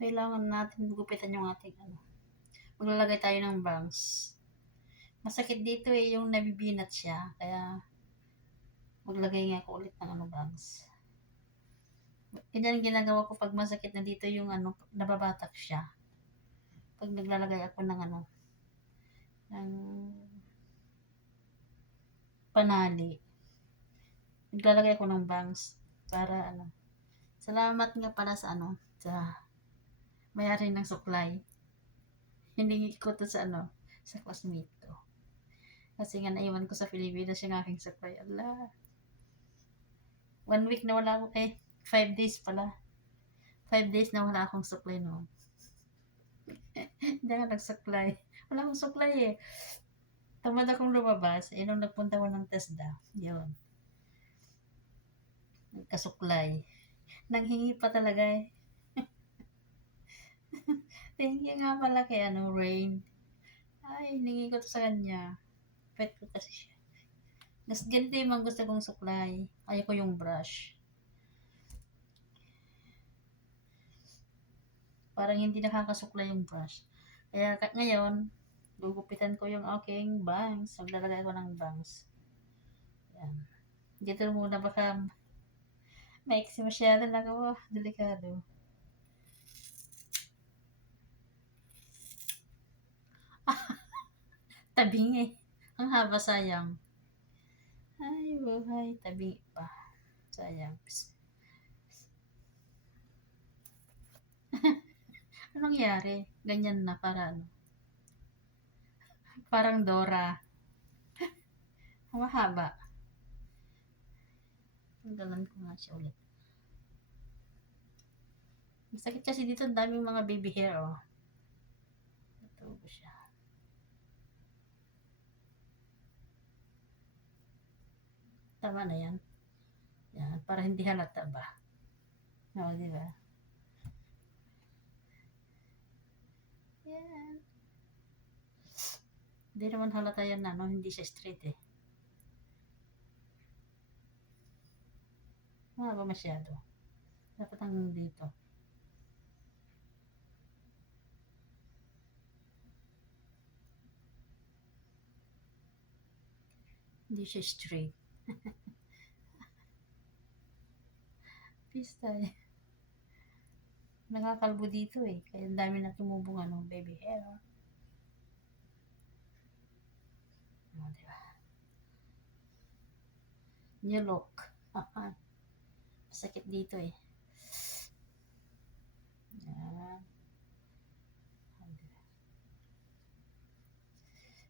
Kailangan natin gupitan yung ating ano, maglalagay tayo ng bangs. Masakit dito eh, yung nabibinat siya. Kaya, maglagay nga ako ulit ng ano, bangs. Ganyan ginagawa ko pag masakit na dito yung ano, nababatak siya. Pag naglalagay ako ng ano, ng panali. Naglalagay ako ng bangs para ano. Salamat nga pala sa ano, sa may-ari ng suklay. Hiningi ko to sa ano, sa classmate ko. Kasi nga naiwan ko sa Pilipinas yung aking suklay. Allah. 1 week na wala ako, 5 days pala. 5 days na wala akong suklay noon. Hindi ako nagsuklay. Wala akong suklay eh. Tamad akong lumabas. Nung nagpunta ko ng TESDA, yun. Nagkasuklay. Nanghingi pa talaga eh. Thank you nga pala kay ano, Rain. Ay, hiningi ko to sa kanya. Pet ko kasi siya. Ganito yung mga gusto kong suklay. Ayaw ko yung brush. Parang hindi nakakasuklay yung brush. Kaya ngayon, gugupitan ko yung aking bangs. Maglalagay ko ng bangs. Yan. Dito muna baka maiksi masyado lang ako. Delikado. Tabing eh. Ang haba sayang. Ay, buhay. Tabi pa. Sayang. Anong nangyari? Ganyan na para ano. Parang Dora. Ang mahaba. Tanggalan ko nga siya ulit. Masakit kasi dito, ang daming mga baby hair, oh. Ito ko siya. Tama na yan. Yan, para hindi halata ba? Oo, di ba? Yan. Hindi naman halata yan na, no? Hindi siya straight eh. Mahaba masyado. Dapat hanggang dito. Hindi siya straight. Pista eh. Nakakalbo dito eh. Kaya ang dami na tumubong ano, baby hair. Oh, di ba? New look. Masakit dito eh. Yan.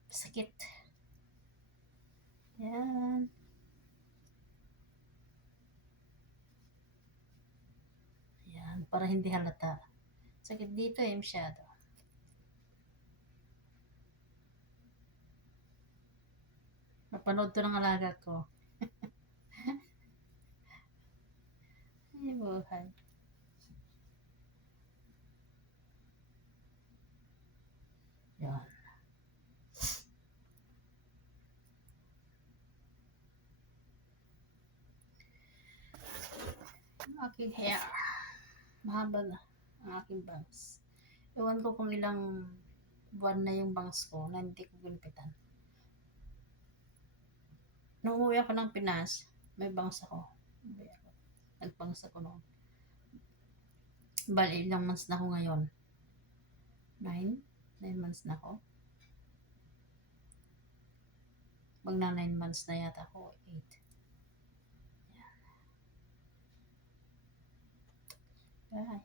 Masakit. Yan. Yan. Para hindi halata. Sakit dito eh, masyado. Napanood to ng alaga ko. Ay, buhay. Yan. Ang aking hair. Mahaba na ang aking bangs. Ewan ko kung ilang buwan na yung bangs ko na hindi ko ginupitan. Nung umuwi ako ng Pinas, may bangs ako. Nagbangs ako noon. Bali, ilang months na ako ngayon. 9 months na ako. Magna 9 months na yata ako. 8. Bye.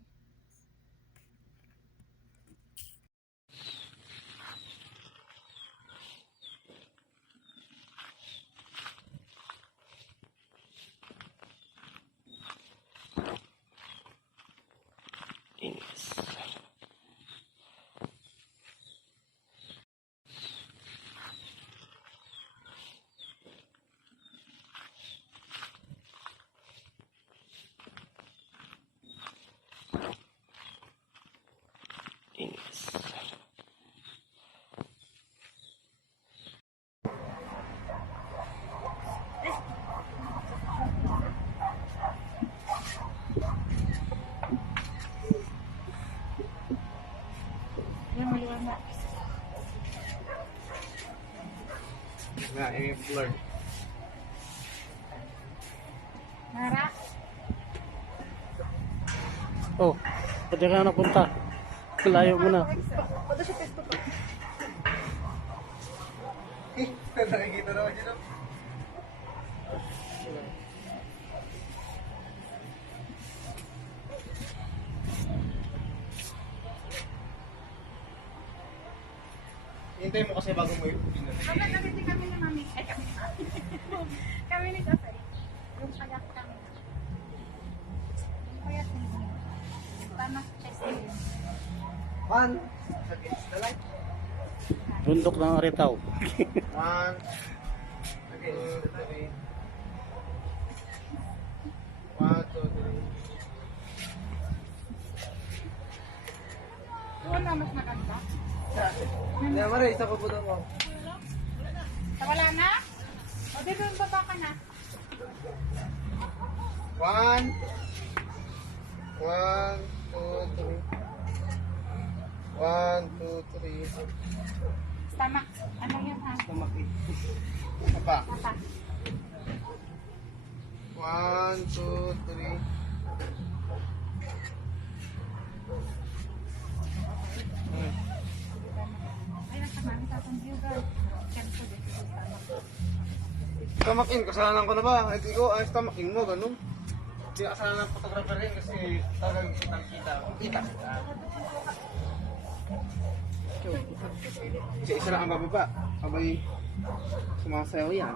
Lord. Mara? Oh, pwede ka na napunta. Layo mo na. Nakikita naman yun. Hintay mo kasi bago mo yung Kami ni Mami. Ay, kami ni Mami. Kami ni Jose. Yung kayak kami. Yung kayak ni Mami. Tama sa chest niya. One. Against the light. Bundok ng Aritaw. One. Against the light. 1, 2, 3. Doon na mas maganda. Hindi, Mare, isa ko po daw mo. Wala na? O, di doon baba ka na. 1. 1, 2, 3. 1, 2, 3. Tama. Ano yun ha? Tumakit. Apa? Mata. 1, 2, 3. Ay, nasa Mami tatang view ka. Siyempre, dito sa tama. Tamakin, kasalanan ko na ba? Hindi ko, ayos tamakin mo, ganun. Hindi kasalanan ng photographer rin kasi talagang kitang-kita. Kita. Isa-isa lang ang bababa. Abay, sumasayaw yan.